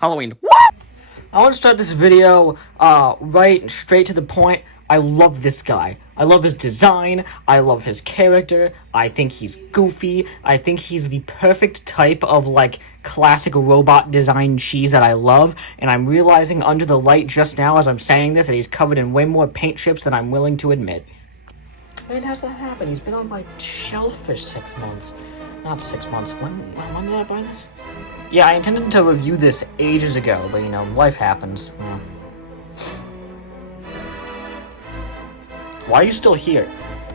Halloween. I want to start this video right straight to the point. I love this guy. I love his design. I love his character. I think he's goofy. I think he's the perfect type of, like, classic robot design cheese that I love. And I'm realizing under the light just now as I'm saying this that he's covered in way more paint chips than I'm willing to admit. When has that happened? He's been on my shelf for 6 months. Not 6 months. When did I buy this? Yeah, I intended to review this ages ago, but, you know, life happens. Yeah. Why are you still here?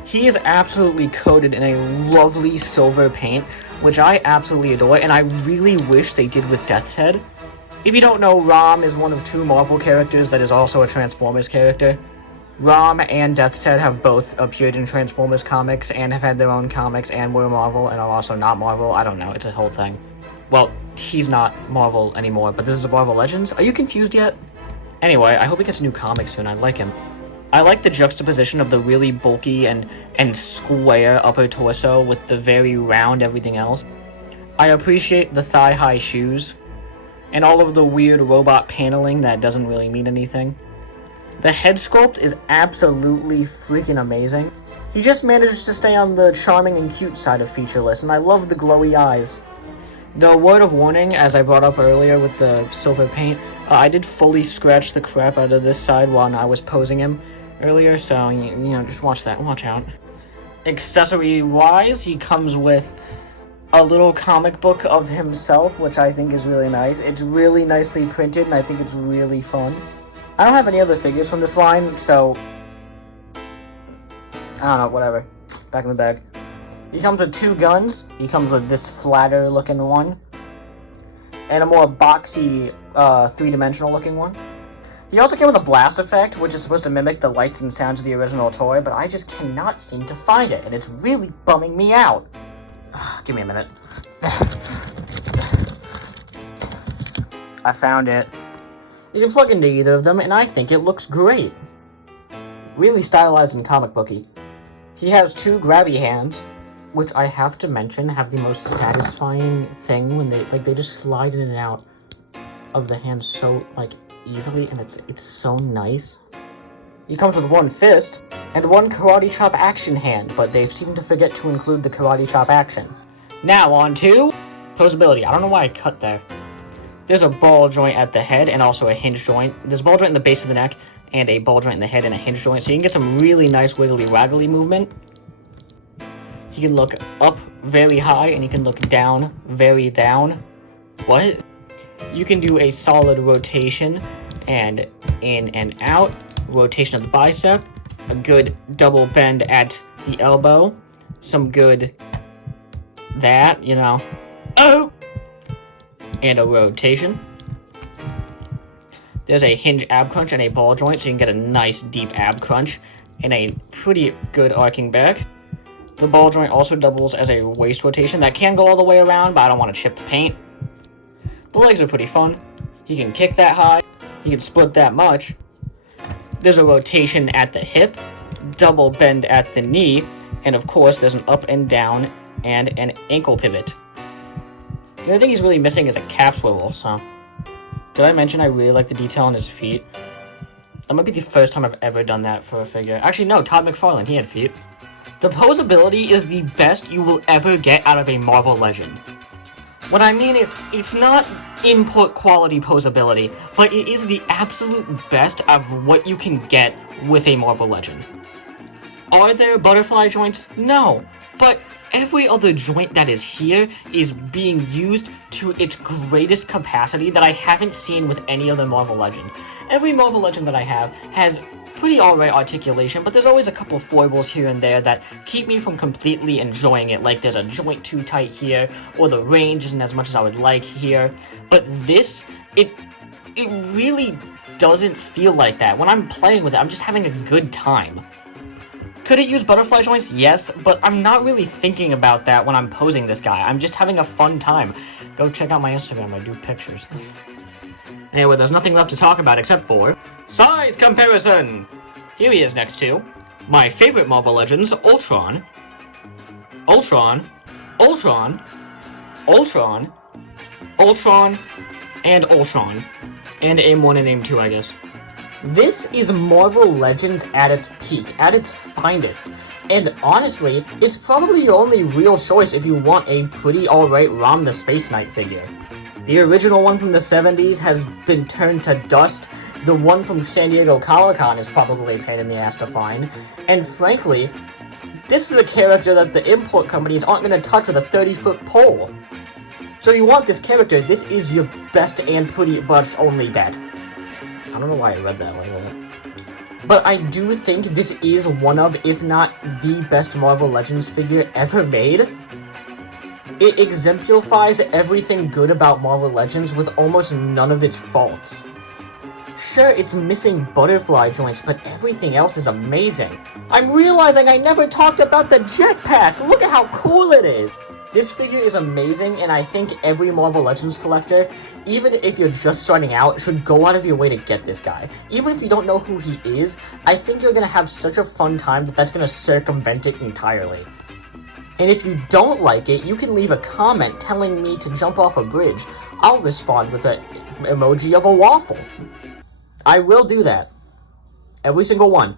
He is absolutely coated in a lovely silver paint, which I absolutely adore, and I really wish they did with Death's Head. If you don't know, ROM is one of 2 Marvel characters that is also a Transformers character. ROM and Death's Head have both appeared in Transformers comics and have had their own comics and were Marvel and are also not Marvel. I don't know, it's a whole thing. Well, he's not Marvel anymore, but this is a Marvel Legends. Are you confused yet? Anyway, I hope he gets a new comic soon. I like him. I like the juxtaposition of the really bulky and square upper torso with the very round everything else. I appreciate the thigh-high shoes, and all of the weird robot paneling that doesn't really mean anything. The head sculpt is absolutely freaking amazing. He just managed to stay on the charming and cute side of featureless, and I love the glowy eyes. The word of warning, as I brought up earlier with the silver paint, I did fully scratch the crap out of this side while I was posing him earlier, so, you know, just watch out. Accessory-wise, he comes with a little comic book of himself, which I think is really nice. It's really nicely printed, and I think it's really fun. I don't have any other figures from this line, so I don't know, whatever. Back in the bag. He comes with 2 guns. He comes with this flatter looking one, and a more boxy, 3-dimensional looking one. He also came with a blast effect, which is supposed to mimic the lights and sounds of the original toy, but I just cannot seem to find it, and it's really bumming me out. Give me a minute. I found it. You can plug into either of them, and I think it looks great. Really stylized and comic booky. He has 2 grabby hands, which I have to mention have the most satisfying thing when they just slide in and out of the hand so, like, easily, and it's so nice. He comes with 1 fist and 1 karate chop action hand, but they've seemed to forget to include the karate chop action. Now on to posability. I don't know why I cut there. There's a ball joint at the head and also a hinge joint. There's a ball joint in the base of the neck and a ball joint in the head and a hinge joint, so you can get some really nice wiggly waggly movement. He can look up very high and he can look down very down. What? You can do a solid rotation and in and out, rotation of the bicep, a good double bend at the elbow, some good that, you know, oh, and a rotation. There's a hinge ab crunch and a ball joint, so you can get a nice deep ab crunch and a pretty good arcing back. The ball joint also doubles as a waist rotation that can go all the way around, but I don't want to chip the paint. The legs are pretty fun. He can kick that high. He can split that much. There's a rotation at the hip, double bend at the knee, and of course there's an up and down and an ankle pivot. The only thing he's really missing is a calf swivel, so. Did I mention I really like the detail on his feet? That might be the first time I've ever done that for a figure. Actually, no, Todd McFarlane, he had feet. The posability is the best you will ever get out of a Marvel Legend. What I mean is, it's not input quality posability, but it is the absolute best of what you can get with a Marvel Legend. Are there butterfly joints? No, but every other joint that is here is being used to its greatest capacity that I haven't seen with any other Marvel Legend. Every Marvel Legend that I have has pretty alright articulation, but there's always a couple foibles here and there that keep me from completely enjoying it, like there's a joint too tight here, or the range isn't as much as I would like here. But this, it really doesn't feel like that. When I'm playing with it, I'm just having a good time. Could it use butterfly joints? Yes, but I'm not really thinking about that when I'm posing this guy. I'm just having a fun time. Go check out my Instagram, I do pictures. Anyway, there's nothing left to talk about except for size comparison! Here he is next to my favorite Marvel Legends, Ultron, Ultron, Ultron, Ultron, Ultron, and Ultron. And AIM-1 and AIM-2, I guess. This is Marvel Legends at its peak, at its finest. And honestly, it's probably your only real choice if you want a pretty alright ROM the Space Knight figure. The original one from the 70s has been turned to dust. The one from San Diego Comic-Con is probably a pain in the ass to find. And frankly, this is a character that the import companies aren't going to touch with a 30-foot pole. So you want this character, this is your best and pretty much only bet. I don't know why I read that like that. But I do think this is one of, if not the best Marvel Legends figure ever made. It exemplifies everything good about Marvel Legends with almost none of its faults. Sure, it's missing butterfly joints, but everything else is amazing. I'm realizing I never talked about the jetpack! Look at how cool it is! This figure is amazing, and I think every Marvel Legends collector, even if you're just starting out, should go out of your way to get this guy. Even if you don't know who he is, I think you're gonna have such a fun time that that's gonna circumvent it entirely. And if you don't like it, you can leave a comment telling me to jump off a bridge. I'll respond with an emoji of a waffle. I will do that. Every single one.